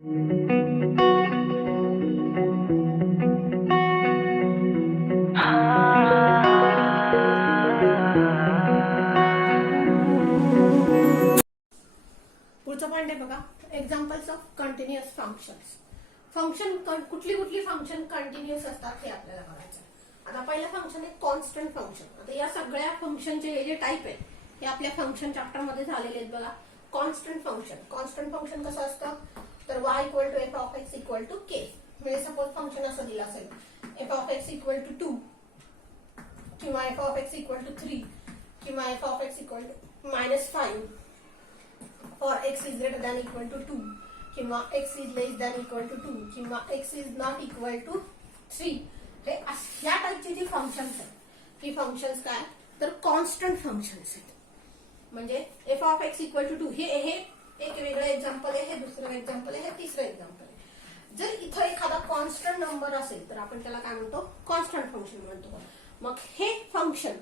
पुढचं पॉइंट आहे बघा, examples of continuous functions. Function कुठली कुठली फंक्शन कंटिन्युअस असतात हे आपल्याला बघायचं. आता पहिलं फंक्शन आहे कॉन्स्टंट फंक्शन. आता या सगळ्या फंक्शनचे हे जे टाईप आहेत हे आपल्या फंक्शन चॅप्टर मध्ये झालेले आहेत बघा. कॉन्स्टंट फंक्शन कसं असतं तर y equal to F of X equal to K. म्हणजे सपोज फंक्शन असं दिलं असेल F of X equal to 2 किंवा F of X equal to 3 किंवा F of X equal to -5 for x is greater than equal to 2 किंवा x is less than equal to 2 किंवा x is not equal to 3. हे या टाइपची जी functions आहेत ही functions काय तर constant functions आहेत. म्हणजे F of X equal to 2 हे एक वेगळं एक्झाम्पल आहे, हे दुसरं एक्झाम्पल आहे, हे तिसरं एक्झाम्पल आहे. जर इथं एखादा कॉन्स्टंट नंबर असेल तर आपण त्याला काय म्हणतो कॉन्स्टंट फंक्शन म्हणतो. मग हे फंक्शन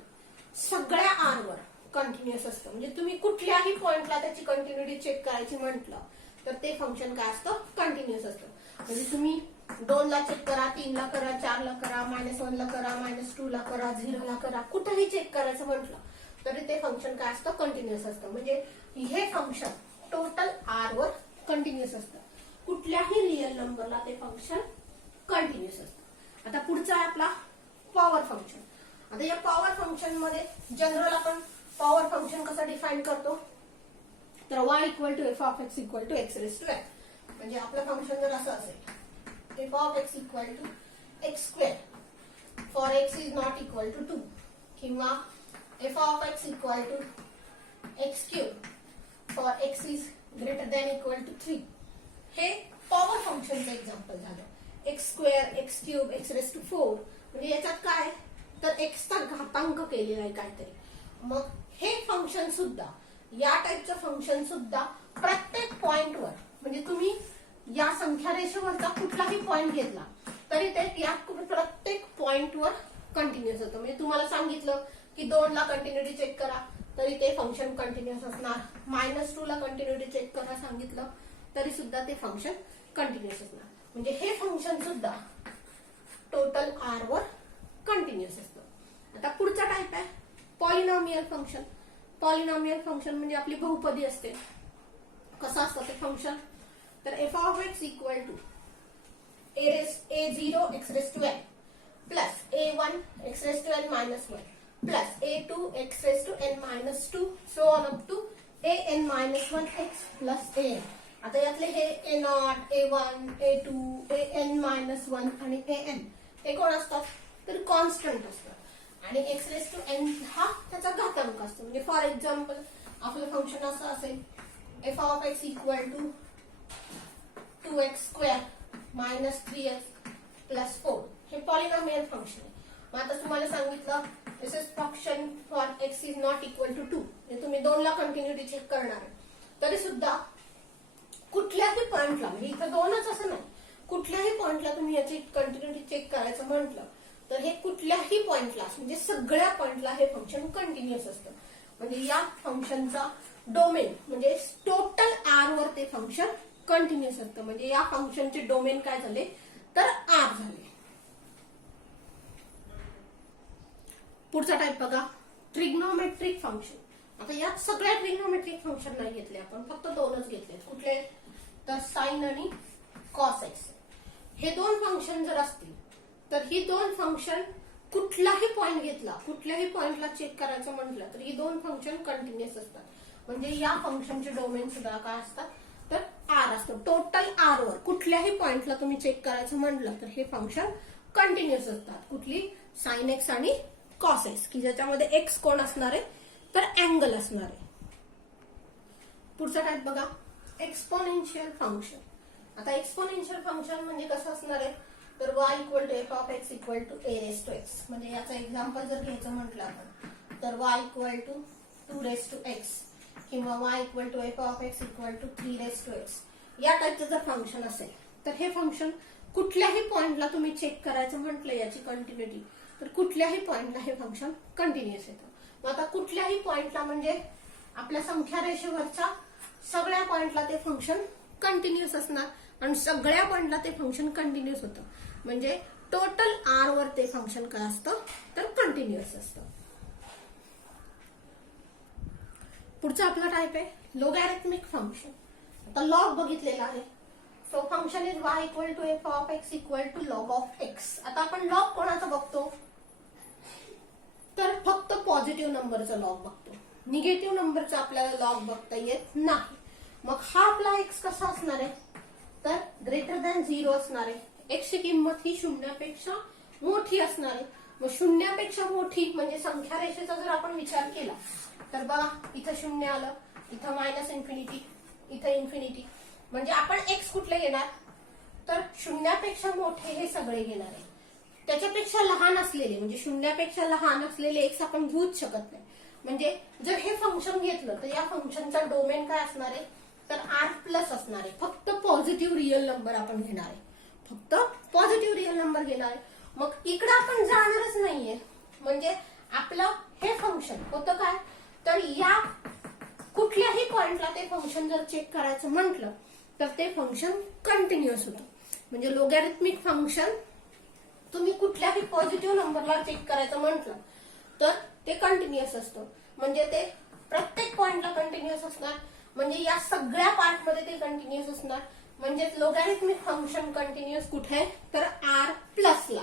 सगळ्या आर वर कंटिन्युअस असतं. म्हणजे तुम्ही कुठल्याही पॉइंटला त्याची कंटिन्युटी चेक करायची म्हटलं तर ते फंक्शन काय असतं कंटिन्युअस असतं. म्हणजे तुम्ही 2 ला चेक करा, 3 ला करा, 4 ला करा, -1 ला करा, -2 ला करा, 0 ला करा, कुठेही चेक करायचं म्हटलं तरी ते फंक्शन काय असतं कंटिन्युअस असतं. म्हणजे हे फंक्शन टोटल आर वर कंटिन्युअस असतं. कुठल्याही रिअल नंबरला ते फंक्शन कंटिन्युअस असतं. आता पुढचा आहे आपला पॉवर फंक्शन. आता या पॉवर फंक्शन मध्ये जनरल आपण पॉवर फंक्शन कसं डिफाइन करतो तर y equal to F of X equal to X raise to X. म्हणजे आपलं फंक्शन जर असं असेल F of X equal to X square for X is not equal to 2 किंवा F of X equal to X cube for X is greater than equal to 3. हे power फंक्शनचं example झालं. X square, x cube, X raise to 4 म्हणजे याच्यात काय तर एक्सचा घातांक केलेला आहे काहीतरी. मग हे फंक्शन सुद्धा या टाइपचं फंक्शन सुद्धा प्रत्येक पॉइंटवर म्हणजे तुम्ही या संख्या रेषेवरचा कुठलाही पॉइंट घेतला तरी ते या प्रत्येक पॉइंटवर कंटिन्युअस होतं. म्हणजे तुम्हाला सांगितलं की 2 ला कंटिन्युटी चेक करा तरी ते फंक्शन कंटिन्युअस असणार. -2 ला कंटिन्युटी चेक करा सांगितलं तरी सुद्धा ते फंक्शन कंटिन्युअस असणार. म्हणजे हे फंक्शन सुद्धा टोटल आर वर कंटिन्युअस असतं. आता पुढचा टाइप आहे पॉलिनॉमियल फंक्शन. पॉलिनॉमियल फंक्शन म्हणजे आपली बहुपदी असते. कसं असतं ते फंक्शन तर F of X equal to a0 x raise to n plus a1 x raise to n -1 plus a2 x raise to n -2 so on up to an -1 x plus an. आता यातले हे a0, a1, a2, an -1 आणि an हे कोण असतात तर constant असतात. आणि एक्स रेस टू एन हा त्याचा घातांक असतो. म्हणजे फॉर एक्झाम्पल आपलं फंक्शन असं असेल F of X equal to 2x square -3x plus 4. हे पॉलिनॉमियल फंक्शन आहे. मग आता तुम्हाला सांगितलं this is function for X is not equal to 2. म्हणजे तुम्ही 2 ला कंटिन्युटी चेक करणार आहे तरी सुद्धा कुठल्याही पॉइंटला म्हणजे इथं 2च असं नाही कुठल्याही पॉइंटला तुम्ही याची कंटिन्युटी चेक करायचं म्हटलं तर हे कुठल्याही पॉइंटला म्हणजे सगळ्या पॉइंटला हे फंक्शन कंटिन्युअस असतं. म्हणजे या फंक्शनचा डोमेन म्हणजे टोटल आर वर ते फंक्शन कंटिन्युअस असतं. म्हणजे या फंक्शनचे डोमेन काय झाले तर आर झाले. पुढचा टाइप बघा ट्रिग्नोमेट्रिक फंक्शन. आता यात सगळ्या ट्रिग्नोमेट्रिक फंक्शन नाही घेतले आपण, फक्त 2च घेतले. कुठले तर साइन आणि कॉस एक्स. हे 2 फंक्शन जर असतील तर ही 2 फंक्शन कुठलाही पॉइंट घेतला कुठल्याही पॉइंटला चेक करायचं म्हटलं तर ही 2 फंक्शन कंटिन्युअस असतात. म्हणजे या फंक्शनचे डोमेन सुद्धा काय असतात तर आर असतं. टोटल आर वर कुठल्याही पॉइंटला तुम्ही चेक करायचं म्हटलं तर हे फंक्शन कंटिन्युअस असतात. कुठली साइन एक्स आणि कॉस एक्स की ज्याच्यामध्ये एक्स कोण असणार आहे तर अँगल असणार आहे. पुढचा टाइप बघा एक्सपोनेन्शियल फंक्शन. आता एक्सपोनेन्शियल फंक्शन म्हणजे कसं असणार आहे तर y equal to F of X equal to a raise to X. म्हणजे याचं एक्झाम्पल जर घ्यायचं म्हटलं आपण तर y equal to 2 raise to X किंवा y equal to F of X equal to 3 raise to X. या टाइपचं जर फंक्शन असेल तर हे फंक्शन कुठल्याही पॉइंटला तुम्ही चेक करायचं म्हटलं याची कंटिन्युटी तर कुठल्याही पॉइंटला हे फंक्शन कंटिन्युअस येतं. मग आता कुठल्याही पॉइंटला म्हणजे आपल्या संख्या रेषेवरच्या सगळ्या पॉइंटला ते फंक्शन कंटिन्युअस असणार आणि सगळ्या पॉइंटला ते फंक्शन कंटिन्युअस होतं. म्हणजे टोटल आर वर ते फंक्शन काय असतं तर कंटिन्युअस असतं. पुढचा आपला टाइप आहे लोगॅरिथमिक फंक्शन. आता लॉग बघितलेला आहे. So function is y equal to F of X equal to log of X. आता आपण लॉग कोणाचा बघतो तर फक्त पॉझिटिव्ह नंबरचा लॉग बघतो. निगेटिव्ह नंबरचा आपल्याला लॉग बघता येत नाही. मग हा आपला एक्स कसा असणार आहे तर ग्रेटर दॅन 0 असणार आहे. एक्सची किंमत ही शून्यापेक्षा मोठी असणार आहे. मग शून्यापेक्षा मोठी म्हणजे संख्या रेषेचा जर आपण विचार केला तर बघा इथं 0 आलं, इथं मायनस इन्फिनिटी, इथं इन्फिनिटी. म्हणजे आपण एक्स कुठले घेणार तर शून्यापेक्षा मोठे हे सगळे घेणार आहे. त्याच्यापेक्षा लहान असलेले म्हणजे शून्यापेक्षा लहान असलेले एक्स आपण घेऊच शकत नाही. म्हणजे जर हे फंक्शन घेतलं तर या फंक्शनचा डोमेन काय असणार आहे तर आर प्लस असणार आहे. फक्त पॉझिटिव्ह रिअल नंबर आपण घेणार आहे. फक्त पॉझिटिव्ह रिअल नंबर घेणार आहे. मग इकडे आपण जाणारच नाहीये. म्हणजे आपलं हे फंक्शन होतं काय तर या कुठल्याही पॉइंटला ते फंक्शन जर चेक करायचं म्हटलं तर ते फंक्शन कंटिन्युअस होतं. म्हणजे लोगॅरिथमिक फंक्शन तुम्ही कुठल्याही पॉझिटिव्ह नंबरला चेक करायचं म्हटलं तर ते कंटिन्युअस असतं. म्हणजे ते प्रत्येक पॉइंटला कंटिन्युअस असणार. म्हणजे या सगळ्या पार्टमध्ये ते कंटिन्युअस असणार. म्हणजे लोगॅरिथमिक फंक्शन कंटिन्युअस कुठे तर आर प्लसला.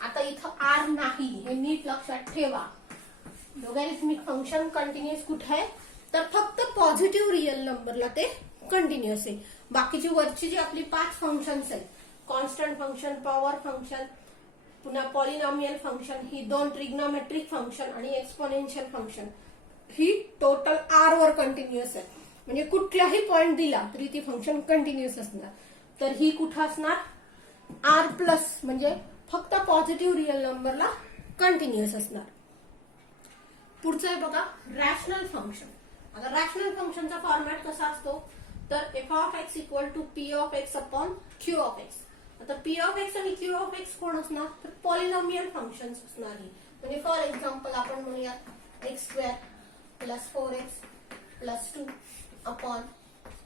आता इथं आर नाही हे नीट लक्षात ठेवा. लोगॅरिथमिक फंक्शन कंटिन्युअस कुठे आहे तर फक्त पॉझिटिव्ह रिअल नंबरला ते कंटिन्युअस आहे. बाकीची वरची जी आपली 5 फंक्शन्स आहेत कॉन्स्टंट फंक्शन, पॉवर फंक्शन, पुन्हा पॉलिनॉमियल फंक्शन, ही 2 ट्रिग्नोमेट्रिक फंक्शन आणि एक्सपोनेन्शियल फंक्शन ही टोटल आर वर कंटिन्युअस आहे. म्हणजे कुठलाही पॉइंट दिला तरी ती फंक्शन कंटिन्युअस असणार. तर ही कुठं असणार आर प्लस म्हणजे फक्त पॉझिटिव्ह रिअल नंबरला कंटिन्युअस असणार. पुढचं आहे बघा रॅशनल फंक्शन. आता रॅशनल फंक्शनचा फॉर्मॅट कसा असतो तर F of X equal to P of X upon Q of X. आता पी ऑफ एक्स आणि क्यू ऑफ एक्स कोण असणार तर पॉलिनॉमियल फंक्शन असणार. म्हणजे फॉर एक्झाम्पल आपण म्हणूयात x square plus 4x plus 2 upon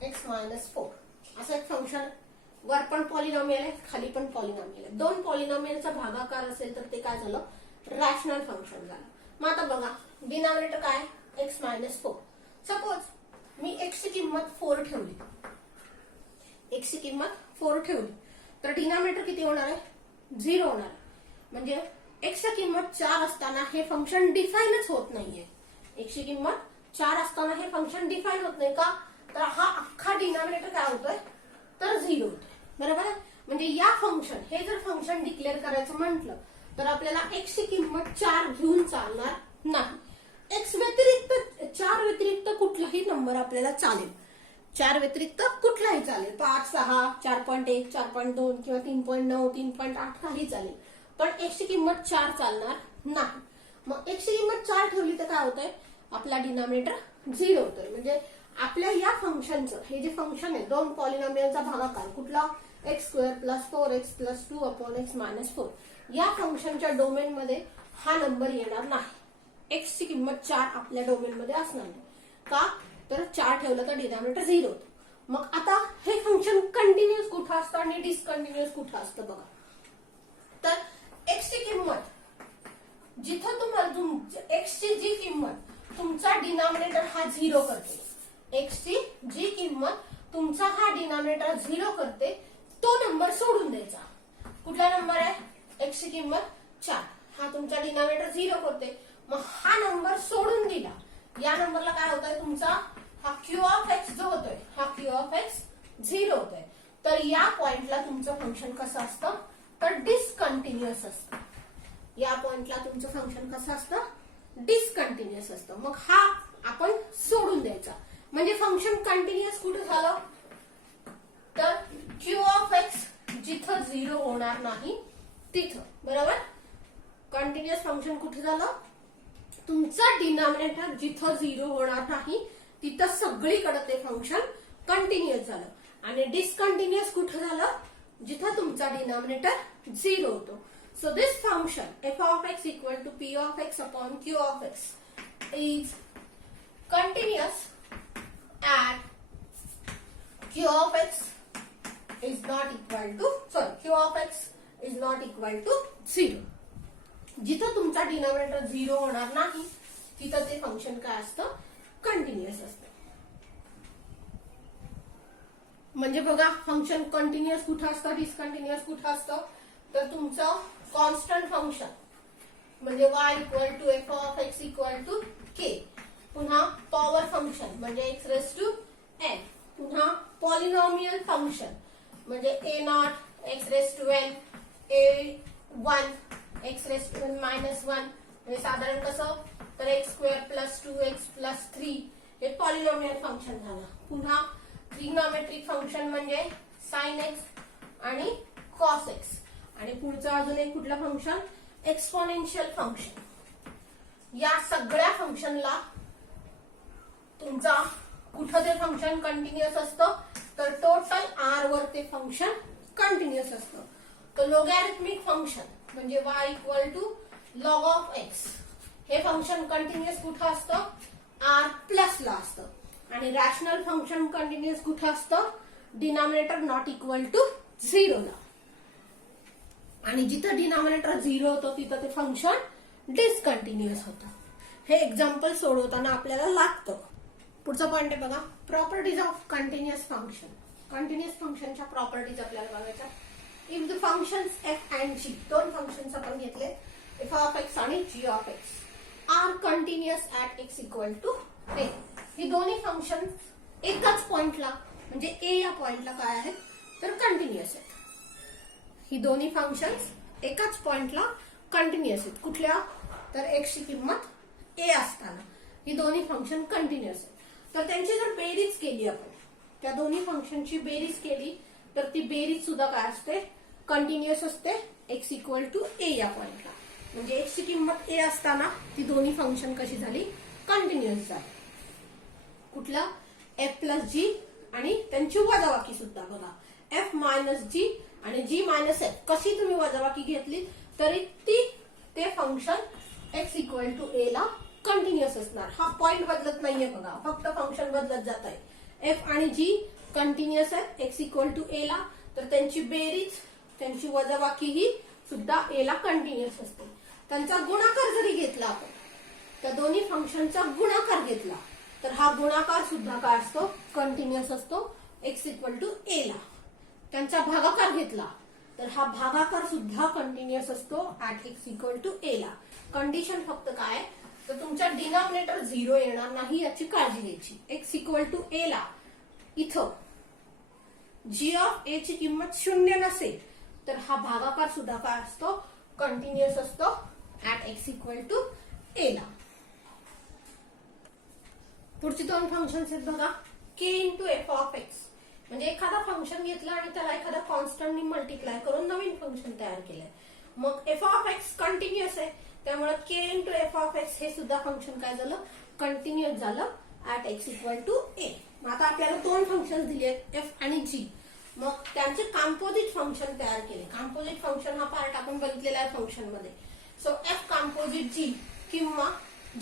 x minus 4 असं एक फंक्शन. वर पण पॉलिनॉमियल आहे, खाली पण पॉलिनॉमियल आहे. 2 पॉलिनॉमियलचा भागाकार असेल तर ते काय झालं रॅशनल फंक्शन झालं. मग आता बघा डिनॉमिनेटर काय एक्स मायनस 4. सपोज मी एक्स ची किंमत 4 ठेवली, एक्स ची किंमत 4 ठेवली तर डिनॉमिनेटर किती होणार आहे 0 होणार. म्हणजे एक्स ची किंमत 4 असताना हे फंक्शन डिफाईनच होत नाहीये. एक्स ची किंमत 4 असताना हे फंक्शन डिफाईन होत नाही का तर हा अख्खा डिनॉमिनेटर काय होतोय तर 0 होतोय. बरोबर आहे. म्हणजे या फंक्शन हे जर फंक्शन डिक्लेअर करायचं म्हटलं तर आपल्याला एक्स ची किंमत 4 घेऊन चालणार नाही. एक्स व्यतिरिक्त 4 व्यतिरिक्त कुठलाही नंबर आपल्याला चालेल. 4 व्यतिरिक्त कुठलाही चालेल. 5, 6, 4.1, 4.2 किंवा 3.9, 3.8 काही चालेल. पण एक्स ची किंमत 4 चालणार नाही. मग एक्स ची किंमत 4 ठेवली तर काय होतंय आपला डिनॉमिनेटर 0 होतोय. म्हणजे आपल्या या फंक्शनचं हे जे फंक्शन आहे 2 पॉलिनॉमियलचा भागाकार कुठला x square plus 4x plus 2 upon x minus 4 या फंक्शनच्या डोमेन मध्ये हा नंबर येणार नाही. एक्स ची किंमत 4 आपल्या डोमेन मध्ये असणार नाही. का तर 4 ठेवलं तर डिनॉमिनेटर 0 होतं. मग आता हे फंक्शन कंटिन्युअस कुठं असतं आणि डिसकंटिन्युअस कुठं असतं बघा. तर एक्स ची किंमत जिथं तुम्हाला एक्स ची जी किंमत तुमचा डिनॉमिनेटर हा 0 करते, एक्स ची जी किंमत तुमचा हा डिनॉमिनेटर 0 करते तो नंबर सोडून द्यायचा. कुठला नंबर आहे एक्स ची किंमत 4 हा तुमचा डिनॉमिनेटर 0 करते. मग हा नंबर सोडून दिला या नंबरला काय होतंय तुमचा हा क्यू ऑफ एक्स जो होतोय हा क्यू ऑफ एक्स 0 होतोय. तर या पॉइंटला तुमचं फंक्शन कसं असतं तर डिसकंटिन्युअस असतं. या पॉइंटला तुमचं फंक्शन कसं असतं डिसकंटिन्युअस असतं. मग हा आपण सोडून द्यायचा. म्हणजे फंक्शन कंटिन्युअस कुठे झालं तर क्यू ऑफ एक्स जिथं 0 होणार नाही तिथं. बरोबर. कंटिन्युअस फंक्शन कुठे झालं तुमचा डिनॉमिनेटर जिथं 0 होणार नाही तिथं सगळीकडे ते फंक्शन कंटिन्युअस झालं. आणि डिसकंटिन्युअस कुठे झालं जिथं तुमचा डिनॉमिनेटर 0 होतो. So this function f of x equal to p of x upon q of x is continuous at q of x is not equal to q of x is not equal to 0. जिथं तुमचा denominator 0 होणार नाही तिथं ते function काय असतं, continuous असतं. म्हणजे बघा फंक्शन कंटिन्युअस कुठं असतं, डिसकंटिन्युअस कुठं असतं, तर तुमचं कॉन्स्टंट फंक्शन म्हणजे y equal to F of X equal to K, पुन्हा पॉवर फंक्शन म्हणजे एक्स रेस टू एन, पुन्हा पॉलिनॉमियल फंक्शन म्हणजे A naught X raise to N, A one X raise to N minus one, म्हणजे साधारण कसं तर x square plus 2x plus 3 हे polynomial function झालं. पुन्हा ट्रिग्नोमेट्रिक फंक्शन म्हणजे साइन एक्स आणि कॉस एक्स, आणि पुढचं अजून एक कुठलं फंक्शन, एक्सपोनेन्शियल फंक्शन. या सगळ्या फंक्शनला तुमचा कुठं ते फंक्शन कंटिन्युअस असतं, तर टोटल आर वर ते फंक्शन कंटिन्युअस असतं. तर लोगॅरिथमिक फंक्शन म्हणजे y equal to log of X हे फंक्शन कंटिन्युअस कुठं असतं, आर प्लस ला असतं. आणि रॅशनल फंक्शन कंटिन्युअस कुठं असतं, डिनॉमिनेटर नॉट इक्वल टू 0 ला. आणि जिथं डिनॉमिनेटर 0 होतं तिथं ते फंक्शन डिसकंटिन्युअस होतं. हे एक्झाम्पल सोडवताना आपल्याला लागतं. पुढचा पॉइंट आहे बघा, properties of continuous function. Continuous फंक्शनच्या प्रॉपर्टीज आपल्याला बघायच्या. If the functions F and G, दोन फंक्शन्स आपण घेतले एफ ऑफ एक्स आणि G of X, are continuous at X equal to A. ही दोन्ही फंक्शन एकाच पॉइंटला म्हणजे ए या पॉइंटला काय आहेत तर कंटिन्युअस आहेत. ही दोन्ही फंक्शन्स एकाच पॉइंटला कंटिन्युअस आहेत. कुठल्या तर एक्स ची किंमत ए असताना ही दोन्ही फंक्शन कंटिन्युअस आहेत. तर त्यांची जर बेरीज केली आपण, त्या दोन्ही फंक्शनची बेरीज केली तर ती बेरीज सुद्धा काय असते, कंटिन्युअस असते एक्स इक्वल टू ए या पॉइंटला. म्हणजे एक्स ची किंमत ए असताना ती दोन्ही फंक्शन कशी झाली, कंटिन्युअस झाली. कुठला एफ प्लस जी आणि त्यांची वजाबाकी सुद्धा बघा, एफ मायनस जी आणि जी मायनस एफ कशी तुम्ही वजाबाकी घेतली तरी ती ते function x equal to A ला कंटिन्युअस असणार. हा पॉइंट बदलत नाहीये बघा, फक्त फंक्शन बदलत जात आहे. एफ आणि जी कंटिन्युअस आहेत एक्स इक्वल टू ए ला, तर त्यांची बेरीज त्यांची वजाबाकी ही सुद्धा ए ला कंटिन्युअस असते. त्यांचा गुणाकार जरी घेतला आपण, त्या दोन्ही फंक्शनचा गुणाकार घेतला तर हा गुणाकार सुद्धा काय असतो, कंटिन्युअस असतो एक्स इक्वल टू ए ला. त्यांचा भागाकार घेतला तर हा भागाकार सुद्धा कंटिन्युअस असतो at X equal to A ला. कंडिशन फक्त काय तर तुमच्या डिनॉमिनेटर 0 येणार नाही याची काळजी घ्यायची. एक्स इक्वल टू ए ला इथं जी ऑफ ए ची किंमत 0 नसेल तर हा भागाकार सुद्धा काय असतो, कंटिन्युअस असतो at X equal to A ला. पुढची दोन फंक्शन्स आहेत बघा, के इंटू एफ ऑफ एक्स. म्हणजे एखादा फंक्शन घेतला आणि त्याला एखादा कॉन्स्टंटनी मल्टिप्लाय करून नवीन फंक्शन तयार केलंय. मग एफ ऑफ एक्स कंटिन्युअस आहे त्यामुळे के इंटू एफ ऑफ एक्स हे सुद्धा फंक्शन काय झालं, कंटिन्युअस झालं ऍट एक्स इक्वल टू ए. आता आपल्याला दोन फंक्शन दिले आहेत एफ आणि जी, मग त्यांचे कॉम्पोजिट फंक्शन तयार केले. कॉम्पोजिट फंक्शन हा पार्ट आपण बघितलेला आहे फंक्शन मध्ये. सो एफ कॉम्पोजिट जी किंवा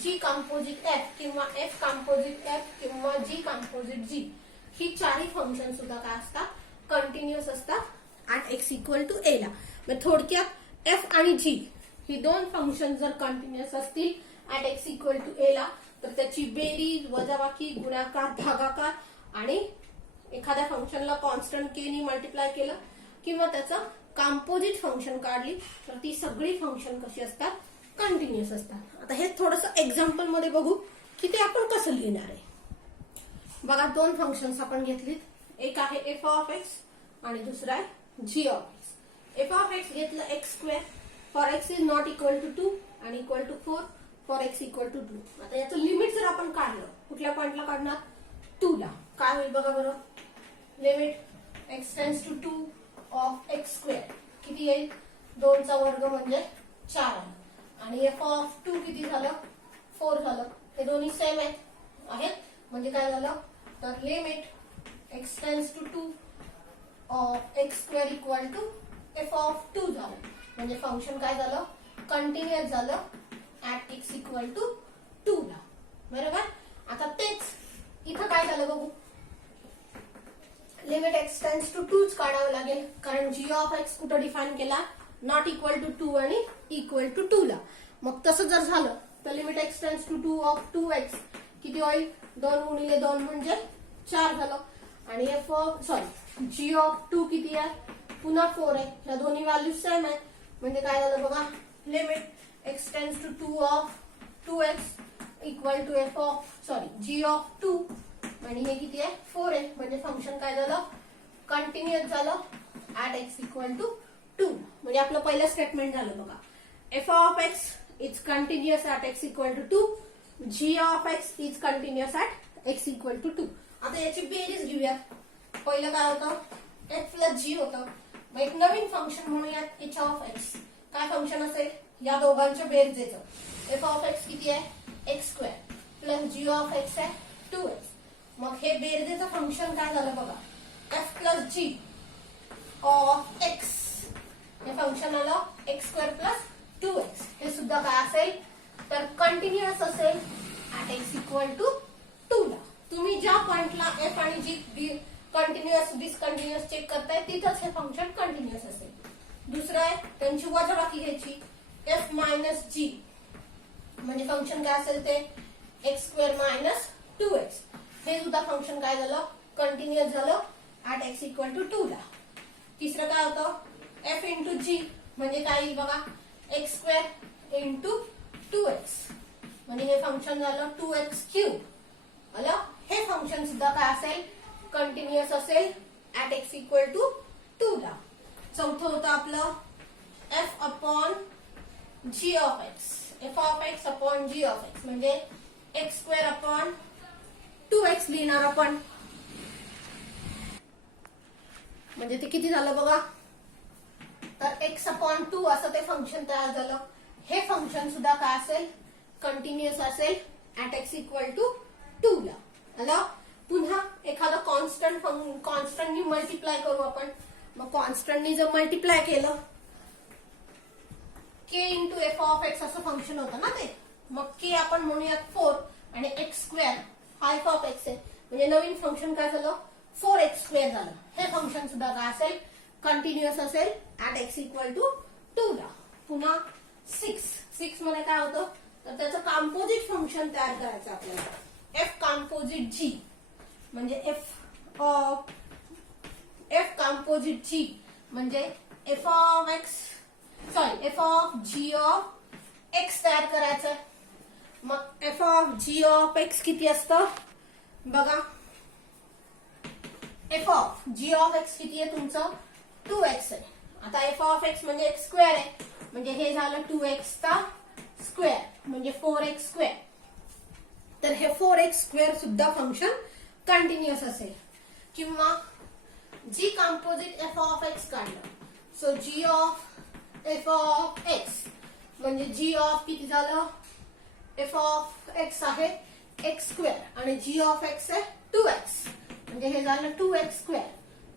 जी कॉम्पोजिट एफ किंवा एफ कॉम्पोजिट एफ किंवा जी कॉम्पोजिट जी, ही चारही फंक्शन सुद्धा काय असतात, कंटिन्युअस असतात at X equal to A ला. थोडक्यात एफ आणि जी ही दोन फंक्शन जर कंटिन्युअस असतील at X equal to A ला तर त्याची बेरीज वजाबाकी गुणाकार भागाकार आणि एखाद्या फंक्शनला कॉन्स्टंट के नी मल्टिप्लाय केलं किंवा त्याचं कॉम्पोजिट फंक्शन काढली तर ती सगळी फंक्शन कशी असतात, कंटिन्युअस असतात. आता हे थोडंसं एक्झाम्पल मध्ये बघू की ते आपण कसं लिहिणार आहे. बघा दोन फंक्शन्स आपण घेतलीत, एक आहे एफ ऑफ एक्स आणि दुसरा आहे G of X. F of X घेतलं X square for X is not equal to 2 आणि equal to 4 for X equal to 2. आता याचं लिमिट जर आपण काढलं कुठल्या पॉइंटला काढणार, 2 ला. काय होईल बघा बरं, limit X tends to 2 of X square किती येईल, 2 चा वर्ग म्हणजे 4 आणि एफ ऑफ 2 किती झालं, 4 झालं. हे दोन्ही सेम आहेत म्हणजे काय झालं तर limit X tends to 2 of X square equal to F of 2 झालं. म्हणजे फंक्शन काय झालं, कंटिन्युअस झालं ऍट एक्स इक्वल टू 2 ला. बरोबर. आता तेच इथं काय झालं बघू, लिमिट एक्स टेन्स टू 2 काढावं लागेल, कारण जी ऑफ एक्स कुठं डिफाईन केला, नॉट इक्वल टू 2 आणि इक्वल टू 2 ला. मग तसं जर झालं तर limit X tends to 2 of 2x किती होईल, 2 गुणिले 2 म्हणजे 4 झालं. आणि जी ऑफ 2 किती आहे, पुन्हा 4 आहे. या दोन्ही व्हॅल्यू सेम आहे, म्हणजे काय झालं बघा, limit X tends to 2 of 2x equal to G of 2 आणि हे किती आहे, 4 आहे. म्हणजे फंक्शन काय झालं, कंटिन्युअस झालं ऍट एक्स इक्वल टू 2. म्हणजे आपलं पहिलं स्टेटमेंट झालं बघा, F of X is continuous at X equal to 2, G of X is continuous at X equal to 2. आता याची बेरीज घेऊया. पहिलं काय होतं, एफ प्लस जी होतं. मग एक नवीन फंक्शन म्हणूयात एच ऑफ एक्स. काय फंक्शन असेल, या दोघांच्या बेरजेचं. एफ ऑफ एक्स किती आहे, X square plus G of X आहे 2x. मग हे बेरजेचं फंक्शन काय झालं बघा, F plus G of X. हे फंक्शन आलं एक्स स्क्वेअर प्लस 2x. हे सुद्धा काय असेल, तर कंटिन्युअस असेल ऍट एक्स इक्वल टू 2 ला. तुम्ही ज्या पॉइंटला एफ आणि जी कंटिन्युअस डिसकंटिन्युअस चेक करताय तिथंच हे फंक्शन कंटिन्युअस असेल. दुसरं आहे त्यांची वजाबाकी घ्यायची, एफ मायनस जी म्हणजे फंक्शन काय असेल ते एक्स स्क्वेअर मायनस 2x. हे सुद्धा फंक्शन काय झालं, कंटिन्युअस झालं ऍट एक्स इक्वल टू 2 ला. तिसरं काय होतं, एफ इंटू जी म्हणजे काय येईल बघा, एक्स स्क्वेअर इंटू 2x म्हणजे हे फंक्शन झालं 2x क्यूब. आलं. हे फंक्शन सुद्धा काय असेल, कंटिन्युअस असेल ऍट एक्स इक्वल टू 2 ला. चौथं होतं आपलं F upon G of X. F of X upon G of X म्हणजे एक्स स्क्वेअर अपॉन 2x लिहिणार आपण. म्हणजे ते किती झालं बघा, तर एक्स अपॉन 2 असं ते फंक्शन तयार झालं. हे फंक्शन सुद्धा काय असेल, कंटिन्युअस असेल ऍट एक्स इक्वल टू 2 ला. आलं. पुन्हा एखादं कॉन्स्टंटनी मल्टिप्लाय करू आपण. मग कॉन्स्टंटनी जर मल्टिप्लाय केलं, के इंटू एफ ऑफ एक्स असं फंक्शन होतं ना ते. मग के आपण म्हणूयात 4 आणि एक्स स्क्वेअर हा एफ ऑफ एक्स आहे. म्हणजे नवीन फंक्शन काय झालं, 4x स्क्वेअर झालं. हे फंक्शन सुद्धा काय असेल, कंटिन्युअस असेल ऍट एक्स इक्वल टू 2 ला. पुन्हा 6 मध्ये काय होतं, तर त्याचं कॉम्पोजिट फंक्शन तयार करायचं आपल्याला. एफ कॉम्पोजिट जी म्हणजे एफ कॉम्पोजिट जी म्हणजे F of G of X तयार करायचं. मग F of G of X किती असतं बघा, F of G of X किती आहे तुमचं, 2x आहे. आता एफ ऑफ एक्स म्हणजे एक्स स्क्वेअर आहे, म्हणजे हे झालं 2x चा स्क्वेअर म्हणजे 4x स्क्वेअर. तर हे 4x स्क्वेअर सुद्धा फंक्शन कंटिन्युअस असेल. किंवा G composite F of X काढलं, so G of F of X म्हणजे जी ऑफ किती झालं, एफ ऑफ एक्स आहे एक्स स्क्वेअर आणि जी ऑफ एक्स आहे 2x म्हणजे हे झालं 2x स्क्वेअर.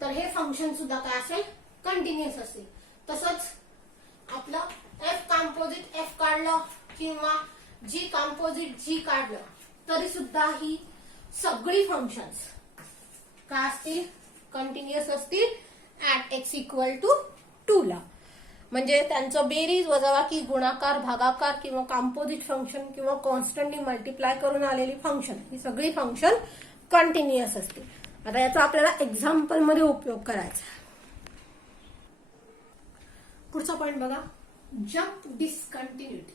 तर हे फंक्शन सुद्धा काय असेल, कंटिन्युअस असेल. तसंच आपलं एफ कॉम्पोजिट एफ काढलं किंवा जी कॉम्पोजिट जी काढलं तरी सुद्धा ही सगळी फंक्शन्स काय असतील, कंटिन्युअस असतील ऍट एक्स इक्वल टू 2 ला. म्हणजे त्यांचं बेरीज वजाबाकी गुणाकार भागाकार किंवा कॉम्पोजिट फंक्शन किंवा कॉन्स्टंटली मल्टिप्लाय करून आलेली फंक्शन ही सगळी फंक्शन कंटिन्युअस असतील. आता याचा आपल्याला एक्झाम्पल मध्ये उपयोग करायचा. पुढचा पॉइंट बघा, जम्प डिस्कंटिन्युटी.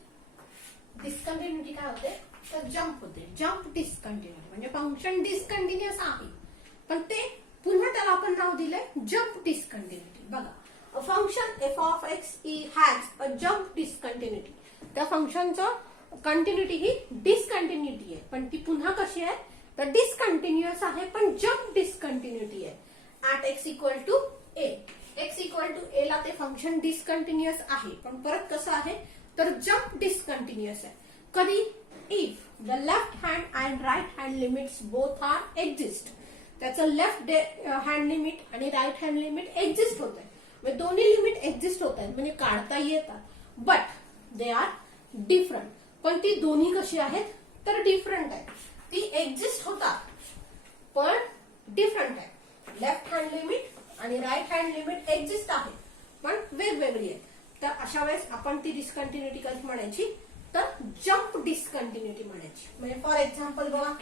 डिस्कंटिन्युटी काय होते, तर जम्प होते. जम्प डिस्कंटिन्युटी म्हणजे फंक्शन डिस्कंटिन्युअस आहे पण ते पुन्हा त्याला आपण नाव दिलंय जम्प डिस्कंटिन्युटी. बघा, a function f of x has a jump discontinuity. त्या फंक्शनचं कंटिन्युटी ही डिस्कंटिन्युटी आहे पण ती पुन्हा कशी आहे, तर डिस्कंटिन्युअस आहे पण जम्प डिस्कंटिन्युटी आहे at X equal to A. X equal to A ला ते फंक्शन डिस्कंटिन्युअस आहे पण परत कसं आहे, तर जम्प डिस्कंटिन्युअस आहे. कधी, if the left hand and right hand limits both are exist. त्याचं लेफ्ट हँड लिमिट आणि राईट हँड लिमिट एक्झिस्ट होत आहे. म्हणजे दोन्ही लिमिट एक्झिस्ट होत आहेत म्हणजे काढता येतात, बट दे आर डिफरंट. पण ती दोन्ही कशी आहेत, तर डिफरंट आहेत. ती एक्झिस्ट होतात पण डिफरंट आहे. लेफ्ट हँड लिमिट आणि राईट हँड लिमिट एक्झिस्ट आहे पण वेगवेगळी आहे. तर अशा वेळेस आपण ती डिस्कंटिन्युटी कशी म्हणायची तर जम्प डिस्कंटिन्युटी म्हणायची. म्हणजे फॉर एक्झाम्पल बघा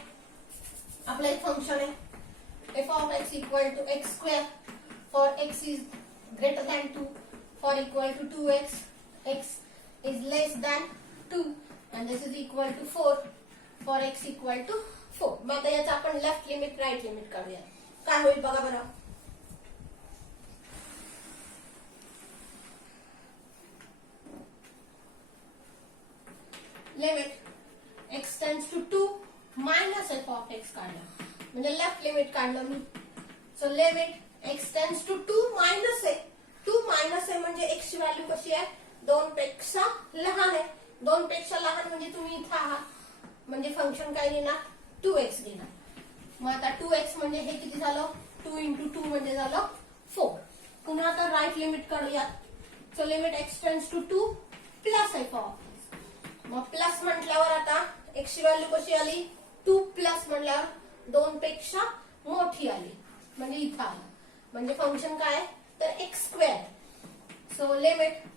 आपलं एक फंक्शन आहे F of X equal to X square for X is greater than 2 for equal to 2x x is less than 2 and this is equal to 4 for x equal to 4. मग आता याचं आपण left limit right limit काढूया. काय होईल बघा बरं. Limit x tends to 2 minus f of x काढलं म्हणजे लेफ्ट लिमिट काढलं मी. So limit x tends to 2 minus a. 2 minus a म्हणजे x ची व्हॅल्यू कशी आहे 2 पेक्षा लहान आहे. 2 पेक्षा लहान म्हणजे तुम्ही इथं आहात म्हणजे फंक्शन काय घेणार 2x घेणार. मग आता 2x म्हणजे हे किती झालं 2 into 2 म्हणजे झालं 4. पुन्हा आता राईट लिमिट काढूया. So limit x tends to 2 plus f of x. मग प्लस म्हटल्यावर आता x ची व्हॅल्यू कशी आली 2 प्लस म्हटल्यावर 2 पेक्षा मोठी आली म्हणजे इथं आलं म्हणजे फंक्शन काय आहे तर x square. So limit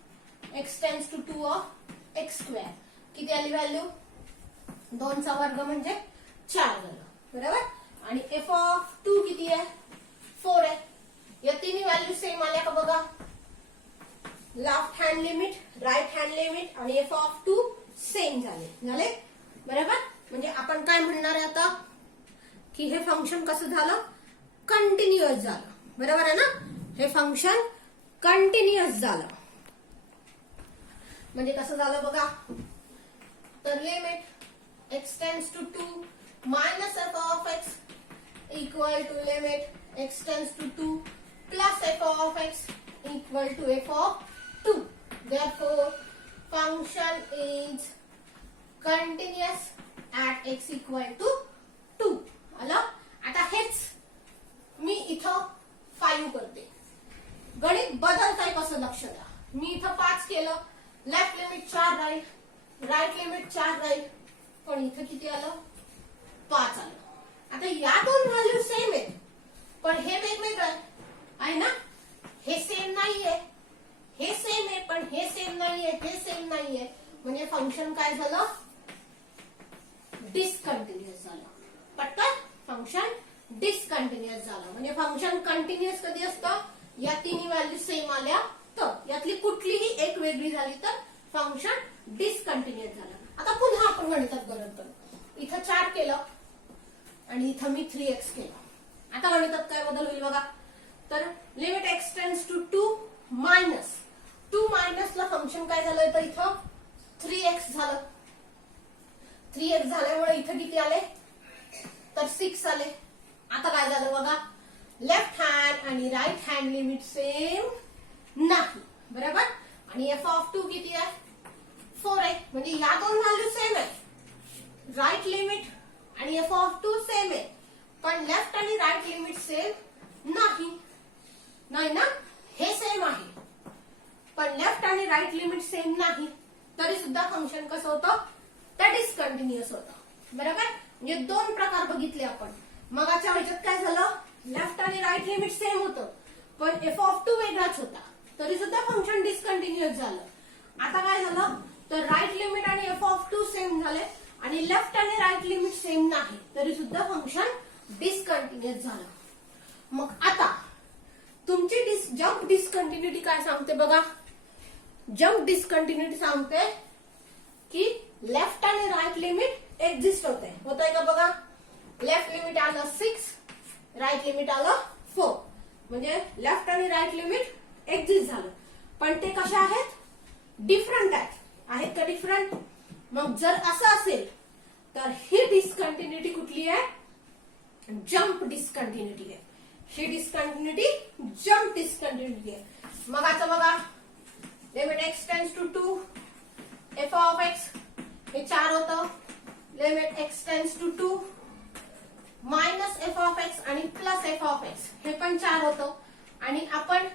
x tends to 2 of x square किती आली व्हॅल्यू 2 चा वर्ग म्हणजे 4 झालं बरोबर. आणि f of 2 किती आहे 4 आहे. या तिन्ही व्हॅल्यू सेम आल्या का बघा. Left hand limit right hand limit आणि f of 2 सेम झाले बरोबर. म्हणजे आपण काय म्हणणार आहे आता की हे फंक्शन कसं झालं कंटिन्युअस झालं बरोबर आहे ना. हे फंक्शन कंटिन्युअस झालं म्हणजे कसं झालं बघा. तर limit x tends to 2 minus f of x equal to limit x tends to 2 plus f of x equal to f of 2. Therefore, function is continuous at x equal to 2. आलं. आता हेच मी इथं 5 करते. गणित बदलतंय कसं लक्ष द्या. मी इथं 5 केलं लेफ्ट लिमिट 4 राहील राईट लिमिट 4 राहील पण इथं किती आलं 5 आलं. आता या दोन व्हॅल्यू सेम आहेत पण हे वेगवेगळं आहे ना. हे सेम नाहीये हे सेम आहे पण हे सेम नाहीये हे सेम नाहीये म्हणजे फंक्शन काय झालं डिस्कंटिन्युअस झालं. पटकन फंक्शन डिस्कंटिन्युअस झालं म्हणजे फंक्शन कंटिन्युअस कधी असतं या तिन्ही व्हॅल्यू सेम आल्या तर यातली कुठलीही एक वेगळी झाली तर फंक्शन डिस्कंटिन्युअस झालं. आता पुन्हा आपण गणितात बदल करू. इथं 4 केलं आणि इथं मी 3x केलं. आता गणितात काय बदल होईल बघा. तर limit x tends to 2 minus 2 मायनसला फंक्शन काय झालं तर इथं 3x झालं. 3x झाल्यामुळे इथं किती आले तर 6 आले. आता काय झालं बघा लेफ्ट हँड आणि राईट हँड लिमिट सेम नाही बरोबर. आणि f of 2 किती आहे 4 आहे म्हणजे या दोन व्हॅल्यू सेम आहे. राईट लिमिट आणि f of 2 सेम आहे पण लेफ्ट आणि राईट लिमिट सेम नाही ना. हे सेम आहे पण लेफ्ट आणि राईट लिमिट सेम नाही तरी सुद्धा फंक्शन कसं होतं तर डिस्कंटिन्युअस होतं बरोबर. म्हणजे दोन प्रकार बघितले आपण. मगाच्या ह्याच्यात काय झालं लेफ्ट आणि राईट लिमिट सेम होतं पण f of 2 वेगळाच होता तरी सुद्धा फंक्शन डिस्कंटिन्युअस झालं. आता काय झालं तर राईट लिमिट आणि f of 2 सेम झाले आणि लेफ्ट आणि राईट लिमिट सेम नाही तरी सुद्धा फंक्शन डिस्कंटिन्युअस झालं. मग आता तुमची जम्प डिस्कंटिन्युटी काय सांगते बघा. जम्प डिस्कंटिन्युटी सांगते की लेफ्ट आणि राईट लिमिट एक्झिस्ट होतंय का बघा. लेफ्ट लिमिट आलं 6 राईट लिमिट आलं 4 म्हणजे लेफ्ट आणि राईट लिमिट एक्झिस्ट झालं पण ते कशा आहेत डिफरंट आहेत का डिफरंट. मग जर असं असेल तर ही डिस्कंटिन्युटी कुठली आहे जम्प डिस्कंटिन्युटी आहे. ही डिस्कंटिन्युटी जम्प डिस्कंटिन्युटी आहे. मग आता बघा limit x tends to 2 f of x हे 4 होतं. Limit x tends to 2 minus f of x आणि प्लस f of x हे पण 4 होतं आणि आपण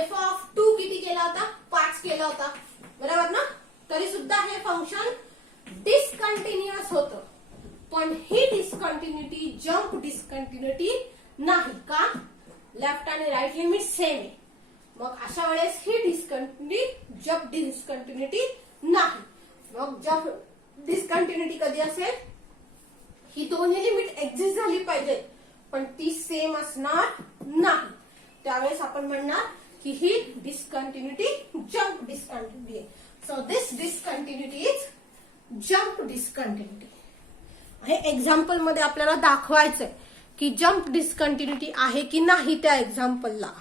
f of 2 किती केला होता 5 केला होता बरोबर ना. तरी सुद्धा हे फंक्शन डिस्कंटिन्युअस होतं पण ही डिस्कंटिन्युटी जम्प डिस्कंटिन्युटी नाही का, लेफ्ट आणि राईट लिमिट सेम आहे. मग अशा वेळेस ही डिस्कंटिन्युटी जंप डिस्कंटिन्युटी नाही. मग जंप डिस्कंटिन्युटी कधी असेल, ही दोन्ही लिमिट एक्झिस्ट झाली पाहिजे पण ती सेम असणार नाही, त्यावेळेस आपण म्हणणार की ही डिस्कंटिन्युटी जंप डिस्कंटिन्युटी आहे. So this discontinuity is jump discontinuity. हे एक्झाम्पल मध्ये आपल्याला दाखवायचंय की जंप डिस्कंटिन्युटी आहे की नाही त्या एक्झाम्पलला.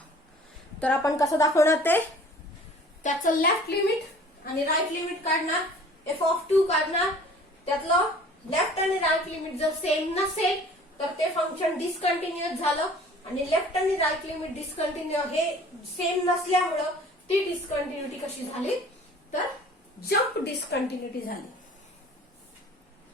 तर आपण कसं दाखवणार ते, त्याचं लेफ्ट लिमिट आणि राईट लिमिट काढणार, f(2) काढणार, त्यातलं लेफ्ट आणि राईट लिमिट जर सेम नसेल तर ते फंक्शन डिस्कंटिन्युअस झालं, आणि लेफ्ट आणि राईट लिमिट डिस्कंटिन्यू हे सेम नसल्यामुळं ती डिस्कंटिन्युटी कशी झाली तर जंप डिस्कंटिन्युटी झाली.